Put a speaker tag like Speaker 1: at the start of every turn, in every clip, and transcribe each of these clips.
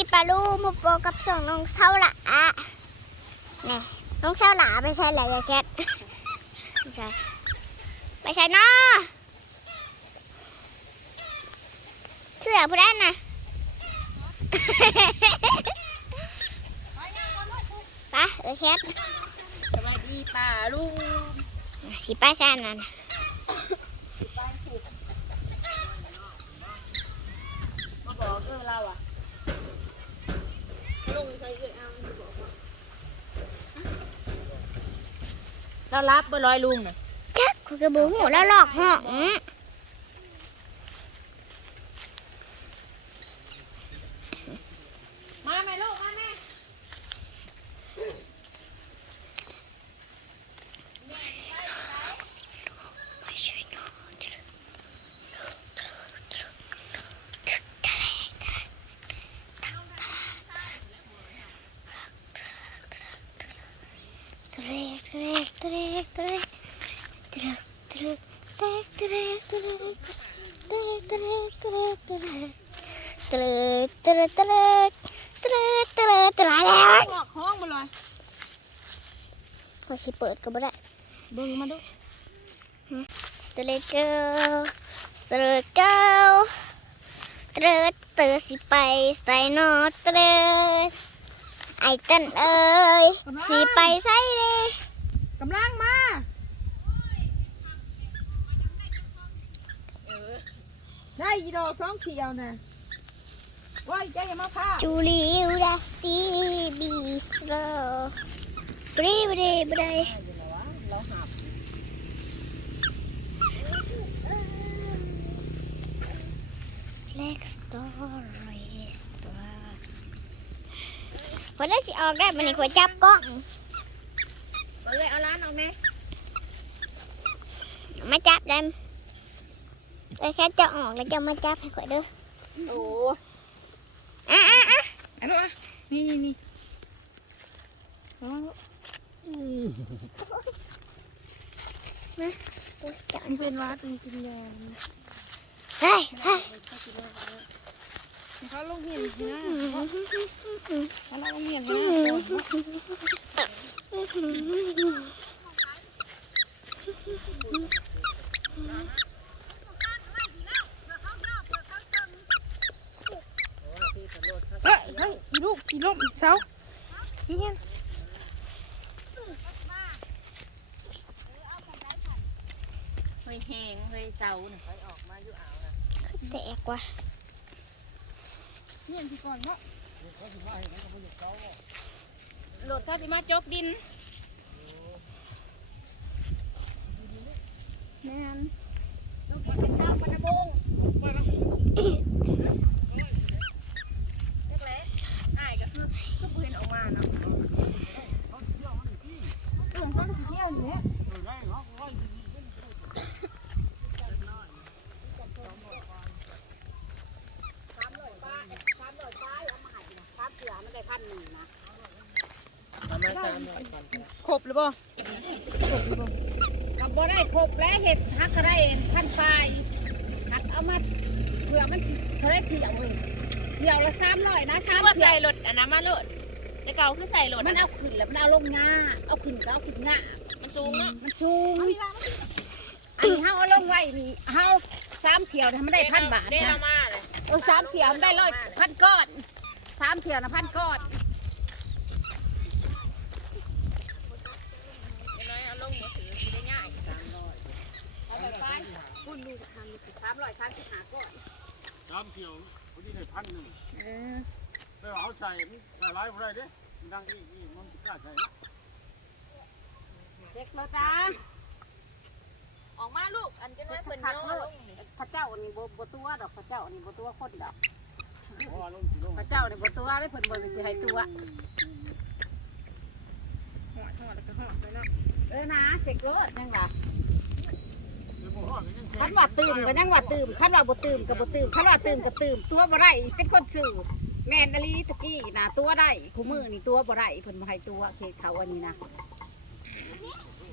Speaker 1: ีปลาลูมาโปกับสองน้องเศร้าหละนี่น้องเศร้าหละไม่ใช่แหละยายแคทไม่ใช่ไปใช่เนาะเสือผู้ได้นะปะเออแคท
Speaker 2: สวัสดีปลาลูก
Speaker 1: สิป้าชานั่น
Speaker 2: มาบอกเออเราอะ เรารับบ่ร้อยลุงน่ะ
Speaker 1: จักคุณกระบุงหูแล้วหลอกหาอื้อ
Speaker 2: มาไหมลูกมา
Speaker 1: ไหม
Speaker 3: ออกห้องมาเลย
Speaker 1: พอสิเปิดก็บ่ได้
Speaker 3: เบิ่งมาดู
Speaker 1: สเลเกลสเลเกลเตรเตอสิไปใส่นอเตรไอเต้นเอ้ยสิไปใส่เลย
Speaker 3: กำลังมา ได้ยีโดสองเขียวน่ะว่าใจอย่ามาพา
Speaker 1: จูลิวดาสตีบีสโรบรีบรีบรี
Speaker 3: เราหับ
Speaker 1: เล็กสตอรี่สตอร์พอได้สิออกได้มันนี่ขวจับกล้อง
Speaker 3: เอ้ยเอาร้านออกไหม
Speaker 1: มาจับได้ แต่แค่จะออกแล้วจะมาจับให้ข่อยเด้อ
Speaker 3: โอ้
Speaker 1: อะอะอะ
Speaker 3: อันนู้นอะนี่นี่นี่ระวังลูก
Speaker 1: จับ
Speaker 3: มันเป็นวัดมันกินยา
Speaker 1: เฮ้ยเฮ้ย
Speaker 3: เขาลงเหียนนะเขาลงเหียนนะเฮ้ยเฮ้ยอีลูกอีล่มอีเสานี่เงี้ยเฮ้ยแหงเฮ้ยเสาเนี่ยออกมาอยู่อ่าวนะ
Speaker 1: แตกว่ะ
Speaker 3: เงี้ยที่ก่อนเนาะโหลดถ้าสิมาจกดินแม่นจกดินเป็นเจ้าปนบงว่าละเล็กๆอ้ายก็คือคือปืนออกมาเนาะเออเขาเที่ยวอยู่เนี่ยสามร้อยป้าสามร้อยป้าเอามาให้นะสามเสือมันได้พันหนึ่งนะ
Speaker 4: ทำไมสามร้อยก่อนค รับ
Speaker 3: ครบหรือเปล่าครบหรือเปล่ากับบ่ได้ครบแล้วเห็ดฮักก็ได้พันปลายฮักเอามาเผื่อมันสิเขาได้เที่ยวเออเที่ยวละสามร้อยนะสาม
Speaker 5: ว่า
Speaker 3: เที่ย
Speaker 5: ใส่
Speaker 3: ว
Speaker 5: รถอันนั้นมาโลดแต่เก่าคือใส่รถ
Speaker 3: มันเอาขึ้นแล้วมันเอาลงง่าเอาขึ้นก็เอาขึ้นง่า
Speaker 5: มันสูงเนาะ
Speaker 3: มันสูงอันนี้เฮาเอาลงไว้นี่เฮาสามเที่ยวเนี่ยมันได้พันบาท
Speaker 5: ได้
Speaker 3: นะ
Speaker 5: เอามาเลย
Speaker 3: เออสามเที่ยวมันได้ร้อยพันก้อนสามเที่ยวนะพันก้อน
Speaker 5: เดี๋ยวน้อยเอาลงมือถือสิได้ง่าย
Speaker 3: เอาไปไป คุณดูทำสามร้อยสามสิบห้าก้อน
Speaker 4: สามเที่ยวพอดีได้พันหนึ่ง
Speaker 3: เออ
Speaker 4: ไปเอาใส่ใส่ร้ายพอได้เด้มันดังอีกนี่มันกล้าใส่นะ
Speaker 3: เด็กเราจ้า
Speaker 5: ออกมาลูก อันจะน้อยเพิ่น
Speaker 3: คัก
Speaker 5: โย
Speaker 3: โล
Speaker 5: ล
Speaker 3: ด
Speaker 5: งนี่
Speaker 3: พระเจ้านี่บ่บ่ตัวดอกพระเจ้านี่บ่ตัวคนดอก
Speaker 4: เพราะว่าลงสิลง
Speaker 3: พระเจ้านี่บ่ตัวได้เพิ่นบ่สิให้ตัวหอดหอดแล้วก็หอดไปเนาะเออนะเสกโลดยังว่า
Speaker 4: เคั
Speaker 3: นว่าตื่มก็ยังว่าตื่มคันว่าบ่ตื่มก็บ่ตื่มคันว่าตื่มก็ตื่มตัวบ่ได้เป็นคนสื่อแม่นอลีตะกี้นะตัวได้คู่มือนี่ตัวบ่ได้เพิ่นบ่ให้ตัวเขตเขาอันนี้นะ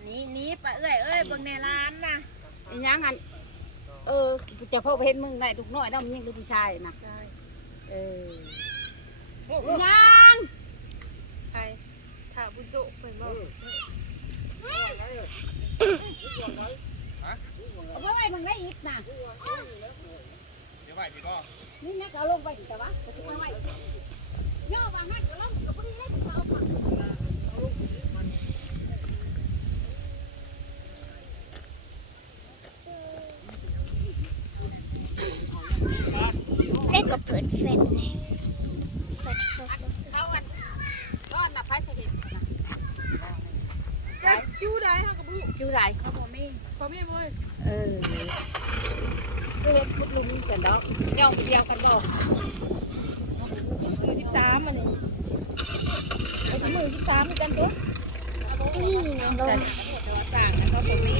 Speaker 5: หนี่นี่ปะเอ้ยเอ้ยเบิ่งในร้านนะ
Speaker 3: อีหยังอันเออจะพ่อไปเห็นมึงได้ลูกน้อยเนาะมันยิงลูกผู้ชายนะ
Speaker 5: ใช่
Speaker 3: เออยัง
Speaker 5: ไปถ้าบุญโจเพิ่นบอก
Speaker 3: เอาไว้ไว้มึงได้อีกนะ
Speaker 4: เดี๋ยวไหวพี่ก็
Speaker 3: นี่แม่ก็เอาลงไปดิแต่ว่าจะทิ้งไว้ย่อบางแม่ก็ลงกับพวกนี้ได้ก็เอามา
Speaker 1: ได้ก็เปิดเฟซนี่เปิดเฟซ
Speaker 3: เขาอันก้อนน่ะไผสิเห็นนะ
Speaker 5: จักจูได้เฮาก็บ่
Speaker 3: อยู่ไหนเขาบ่มี
Speaker 5: พอแม่บ่เอ้ย
Speaker 3: เออก็ เห็นพุดลุงเสร็จแล้วเดี่ยวเดียวกันบ่
Speaker 5: มือ13อันนี้ไอ้มือ13เหมือนกันเด้อ
Speaker 1: นี่นะลง
Speaker 5: แต่ว่าสร้างนะเขาบ่มี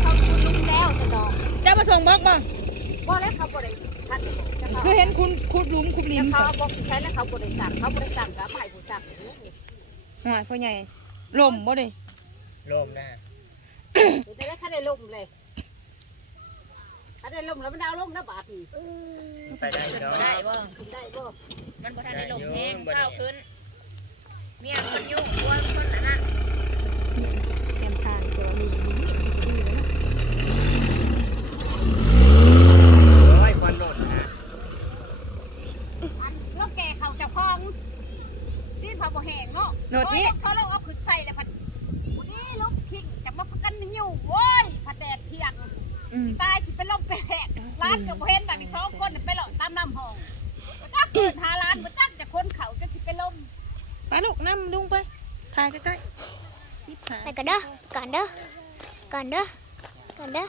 Speaker 3: เขาพุดลุงแล้วสะดอก
Speaker 5: เจ้ามาส่งบอกบ่
Speaker 3: บ่แล้วเขาบ่ได้ทันจะเขา
Speaker 5: คือเห็นคุณขุดหลุมขุดหลิม
Speaker 3: เขาบอกใช้แล้วเขาบ่ได้สั่งเขาบ่ได้สั่งก็มาให้ผู้สั่ง
Speaker 5: หน่อยพ่อใหญ่ลมบ่ได้
Speaker 4: ลมแน่
Speaker 3: เดี๋ยวได้คันได้ล่มเลย คันได้ล่มแล้วมันดาวลงนะบาดนี่
Speaker 4: ไปได้เนาะ
Speaker 5: ได้บ่
Speaker 3: ขึ้นได้บ่
Speaker 5: มันบ่ทันได้ลมแห้งข้าวขึ้น เมียคนยุ่งกวนคนอันนั้นแคมทางตัวนี้
Speaker 4: โอ้ยควันหล่นนะ
Speaker 3: อันแล้วแกเขาเจ้าของที่พาบ่แห้งเนาะ
Speaker 5: โนดนี้
Speaker 3: เขาเราเอาขึ้นใส่แล้วพัดวันนี้ลูกคิงจะมาพักกันนิ่วโว้ยพัดแดดเที่ยง
Speaker 5: อืม
Speaker 3: ตายสิเป็นลมแปลกร้านกับเห็นแบบนี้สองคนไปหลอกตามน้ำห้องถ้าเกิดหาร้านบ่จักจะคนเขาจะสิเป็นลม
Speaker 5: ไปลูกนำลุ งไปถ่ายใกล้ๆยิบหา
Speaker 1: ไปก่อนเด้อก่อนเด้อก่อนเด้อก่อนเด้อ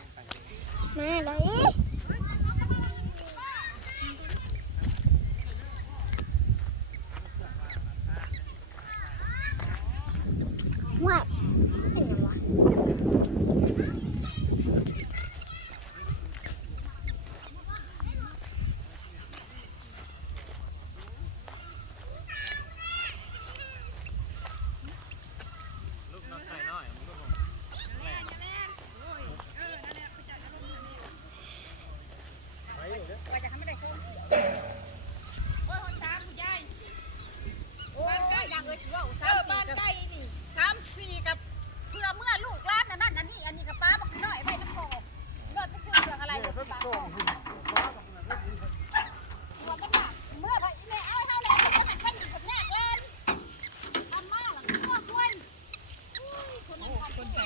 Speaker 1: มาเลยว้ายเป็นยังวะ
Speaker 4: ลูกน้ำใส่น้อยลูกผม
Speaker 3: ว่าจะทำไม่ได้ช่วงโอ้ยสามผู้ใหญ่บ้านใกล้ดังเลยสิว่าสามบ้านใกล้นี่สามสี่กับเพื่อเมื่อลูกร้านนั่นนั่นนี่อันนี้กับป้าบักน้อยไว้น้ำคอรถไปซื้อเรื่องอะไรเลยป้าบอกว่าบักหนักเมื่อไปแม่เอาให้เท่าไหร่ก็ให้ขั้นคนแรกเลยทำมาหลังพวกคนคนนั้นคนใหญ่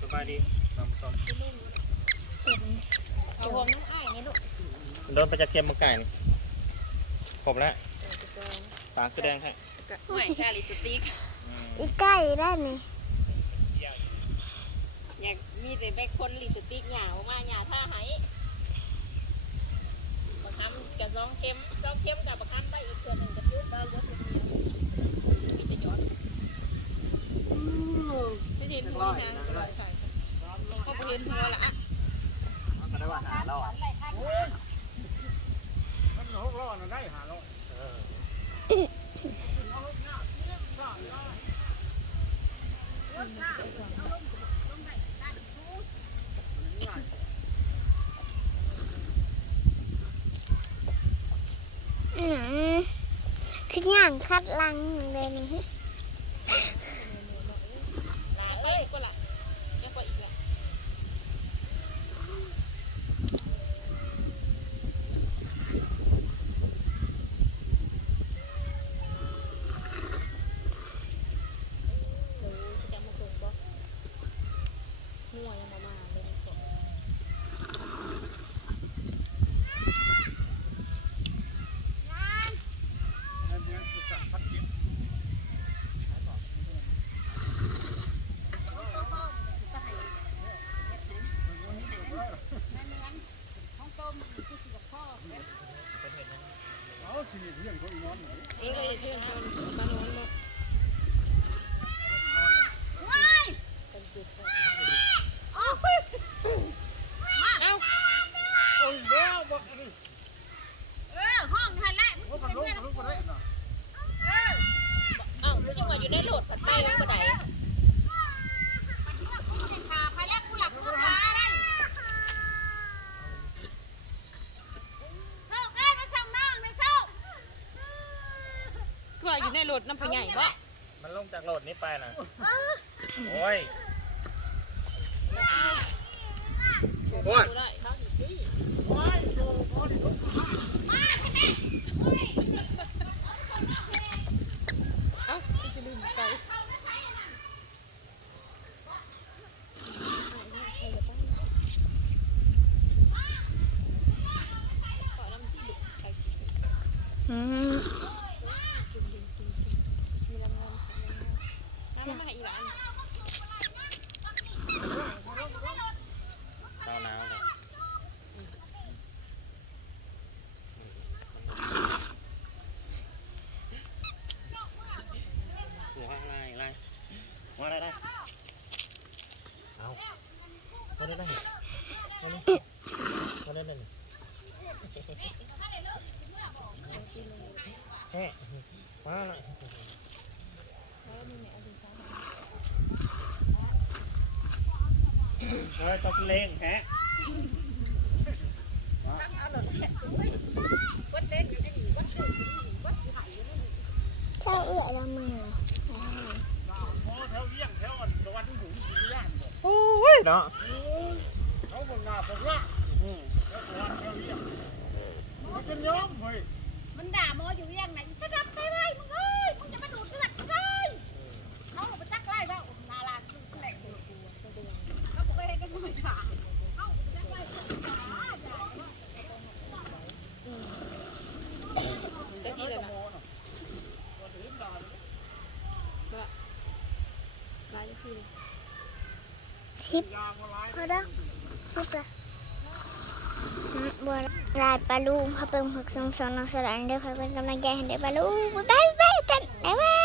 Speaker 4: สบายดีตอมตอม
Speaker 5: เอาห่วงน้ำอ้ายนี่ลูก
Speaker 4: โดนไปจากเทียมมังไก่นี่ครบแล้วปากคือแดงให้
Speaker 5: ห่วยค่าลิปสติก
Speaker 1: อีใกล้ได้นี่
Speaker 5: อยากมีแต่แบกคนลิปสติกหยาออกมาหยาท่าไหบางคำกับสองเข็มสองเข็มกับบางคำไปอีกตัวหนึ่งกับพื้นไปรถมีแต่ยอดไม่เห็นหัวนะเขาเห็นหัวละอะ
Speaker 4: มาได้ว่าหาเรา
Speaker 3: หวานไรข้าง
Speaker 4: มันหกล้อน่ะได้หาเราเออ
Speaker 1: อืมคืออย่างคัดลังเลยนี่
Speaker 5: ลาเอ้ยก็ละยังกว่าอีกละ หนูจะมาส่งบ่มั่วยังมามาเลยนี่ก่อน
Speaker 4: นั่นเนี่ยคือสั่งพัดกิน
Speaker 3: ของโตมคือ สิกับพ่อ
Speaker 4: เอาทีนี้เรื่องของอีนอนนี่
Speaker 5: เอ้ยก็จะเชื่อเขาบ้านโน้นเนาะ
Speaker 3: ว้าย
Speaker 5: เป็นจุดเขา
Speaker 3: เอ้า
Speaker 5: เอ้า
Speaker 4: โอ้ยแล้วบอกนี่
Speaker 3: เออห้องทันแล้วมึ
Speaker 4: ว่าง มัน
Speaker 3: เป็น
Speaker 4: ลง
Speaker 3: เพื่อน
Speaker 4: ลงบ่ได้น่ะ
Speaker 3: เออ
Speaker 5: เอ้าผู้หญิงว่าอยู่ในโหลดผัดไทยแล้วก็ได้
Speaker 3: มันที่ว่ากูสิขาไปแล้วกูหลับกูขาได้โชคเอ้ยมาส่งน้องในโชค
Speaker 5: ใน รถน้ำพะใหญ่บ่
Speaker 4: มันลงจากรถนี้ไปนะโอ้ยโอ้ย
Speaker 5: ได้ เอ้าจะลืมไป
Speaker 1: อืม
Speaker 5: น้ำมันมาให้อีหลาน
Speaker 4: เช้าหนาว เลยหัวข้างในไรว่าได้ได้เอาว่าได้ได้ว่าได้ว่าได้ได้เฮ้มาละเฮ้ยต้องเล่งแฮะ
Speaker 1: เจ้าเอื้อละมือ
Speaker 4: โอ้ยเนาะ
Speaker 3: มันด่าหมออยู่ยังไงจะรับไปไว้มึงเอ้ยมึงจะมาดูดเลือดมึงเอ้ยเขาไปจักไล่บ้านาลาคือแหลกเขาไปให้กันหน่อยค่ะเขาไปจักไล่
Speaker 5: ได้ที่เลยนะลายที่เลย
Speaker 1: สิบพอแล้วสิบละอืมบัวลายปลาลูกพระเปิงหกสองสองน้องสลันเด้อค่ะเป็นกำลังใจให้เด้อปลาลูกบ๊ายบาย